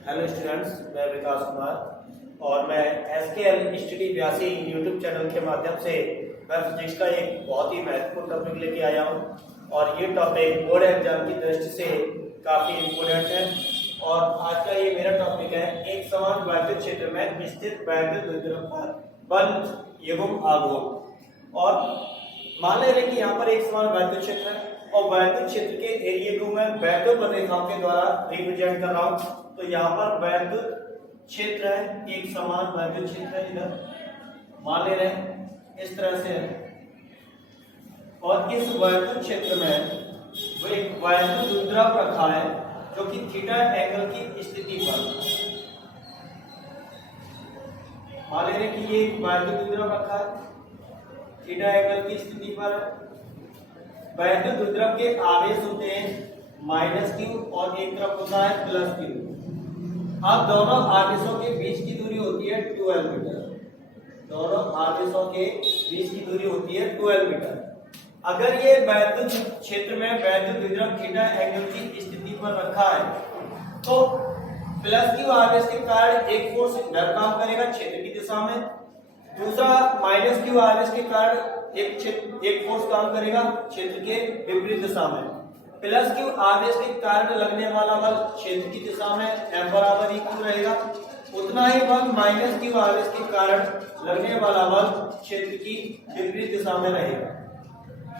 Hello students, मैं विकास कुमार और मैं SKL स्टडी 82 यूट्यूब चैनल के माध्यम से मैं फिजिक्स का एक बहुत ही महत्वपूर्ण टॉपिक लेके आया हूँ और ये टॉपिक बोर्ड एग्जाम की दृष्टि से काफ़ी इम्पोर्टेंट है। और आज का ये मेरा टॉपिक है एक समान वैद्युत क्षेत्र में स्थित वैद्युत विद्युत पर बल एवं आघूर्ण। और मान ले रहे कि यहाँ पर एक समान वैद्युत क्षेत्र है और वैद्युत क्षेत्र के एरिया को मैं वैद्युत रेखाओं के द्वारा रिप्रेजेंट कर रहा हूँ। तो यहाँ पर वैद्युत क्षेत्र है, एक समान वैद्युत क्षेत्र है, इधर मान ले रहे हैं इस तरह से है। और इस वैद्युत क्षेत्र में वो एक वैद्युत द्विध्रुव रखा है जो कि थीटा एंगल की स्थिति पर मान ले रहे हैं कि ये एक वैद्युत द्विध्रुव रखा है थीटा एंगल की स्थिति पर। वैद्युत द्विध्रुव के आवेश होते हैं -q और एक तरफ होता है +q। अब दोनों आवेशों के बीच की दूरी होती है 12 मीटर। दोनों आवेशों के बीच की दूरी होती है 12 मीटर। अगर ये वैद्युत क्षेत्र में वैद्युत द्विध्रुव थीटा एंगल की स्थिति पर रखा है तो +q आवेश के कारण एक फोर्स इधर काम करेगा क्षेत्र की दिशा में, दूसरा -q आवेश के कारण एक फोर्स काम करेगा क्षेत्र के विपरीत दिशा में। +q आवेश के कारण लगने वाला बल क्षेत्र की दिशा में F बराबर इक्वल रहेगा, उतना ही बल -q आवेश के कारण लगने वाला बल क्षेत्र की विपरीत दिशा में रहेगा।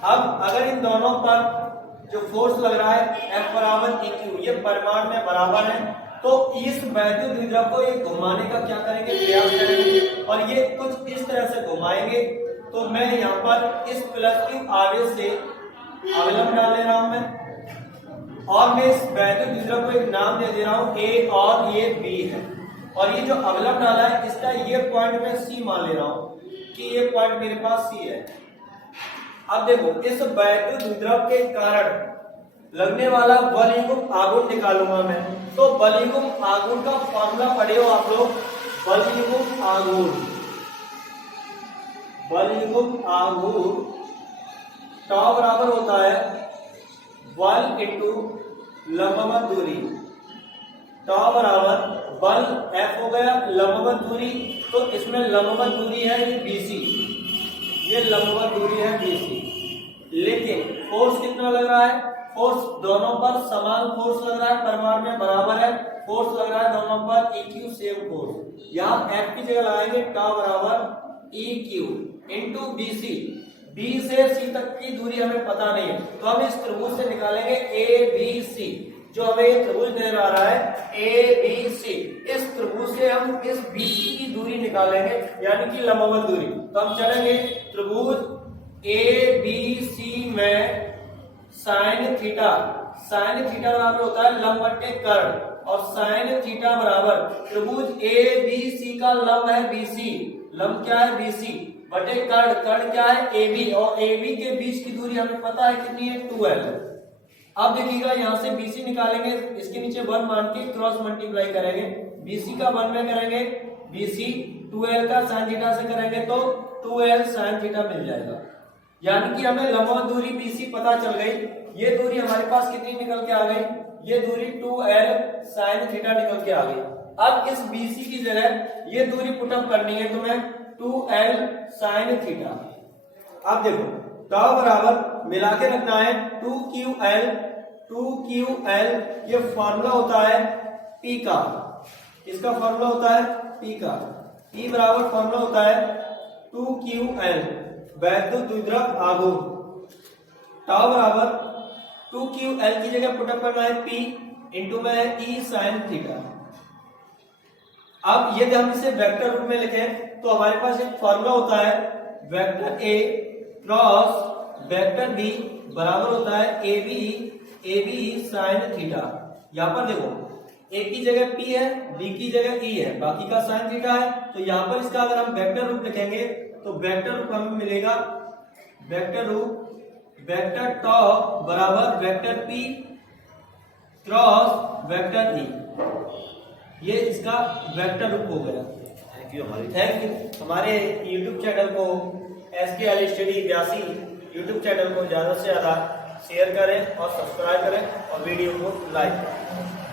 अब अगर इन दोनों पर जो फोर्स लग रहा है F बराबर EQ ये परिमाण में बराबर है तो इस वैद्युत द्विध्रुव को ये घुमाने का क्या करेंगे, प्रयास करेंगे और ये कुछ इस तरह से घुमाएंगे। तो मैं यहाँ पर इस +q आवेश से अवलंब डाल ले रहा हूं मैं और मैं इस वैद्युत द्विध्रुव को एक नाम दे दे रहा हूं A और ये B है। और ये जो अवलंब डाला है इसका ये पॉइंट मैं C मान ले रहा हूं कि ये पॉइंट मेरे पास C है। अब देखो इस वैद्युत द्विध्रुव के कारण लगने वाला बल युग्म आघूर्ण निकालूंगा मैं। तो बल युग्म आघूर्ण का फॉर्मूला पढ़े हो आप लोग, बल युग्म आघूर्ण टॉ बराबर होता है बल इंटू लंबवत दूरी। टॉ बराबर बल F हो गया, लंबवत दूरी तो इसमें लंबवत दूरी है ये BC, ये लंबवत दूरी है BC। लेकिन फोर्स कितना लग रहा है, फोर्स दोनों पर समान फोर्स लग रहा है, परिमाण में बराबर है, फोर्स लग रहा है दोनों पर EQ सेम फोर्स। यहाँ F की जगह लगाएंगे टॉ बराबर EQ इंटू BC। B से C तक की दूरी हमें पता नहीं है तो हम इस त्रिभुज से निकालेंगे ABC। जो हमें ये त्रिभुज नजर आ रहा है ABC, इस त्रिभुज से हम इस BC की दूरी निकालेंगे यानी कि लंबवत दूरी। तो हम चलेंगे त्रिभुज ABC में साइन थीटा बराबर होता है लंब बटे कर्ण और साइन थीटा बराबर त्रिभुज ABC का लंब है BC, लंब क्या है BC बटे कर्ण क्या है AB और AB के बीच की दूरी हमें पता है कितनी है 12। अब देखिएगा यहाँ से BC निकालेंगे, इसके नीचे 1 मान के क्रॉस मल्टीप्लाई करेंगे, BC का 1 में करेंगे BC 2L का साइन थीटा से करेंगे तो 2L साइन थीटा मिल जाएगा। यानी कि हमें लंबवत दूरी BC पता चल गई। ये दूरी हमारे पास कितनी निकल के आ गई, ये दूरी 2L साइन थीटा निकल के आ गई। अब इस BC की जगह ये दूरी पुटअप करनी है तो मैं 2L साइन थीटा। अब देखो टॉ बराबर मिला के रखना है 2QL, ये फॉर्मूला होता है P का। इसका फॉर्मूला होता है P का, P बराबर फॉर्मूला होता है 2QL वैद्युत द्विध्रुव आघूर्ण। टॉ बराबर 2QL की जगह पुटअप करना है P इंटू में E साइन थीटा। अब यदि हम इसे वेक्टर रूप में लिखें तो हमारे पास एक फॉर्मूला होता है vector A cross vector B बराबर होता है AB साइन थीटा। यहाँ पर देखो A की जगह P है, B की जगह E है, बाकी का साइन थीटा है। तो यहाँ पर इसका अगर हम वेक्टर रूप लिखेंगे तो वेक्टर रूप हमें मिलेगा वेक्टर टॉ बराबर vector P cross vector E, ये इसका वेक्टर रूप हो गया। Thank you. हमारे YouTube चैनल को SKL स्टडी 82 YouTube चैनल को ज्यादा से ज्यादा शेयर करें और सब्सक्राइब करें और वीडियो को लाइक करें।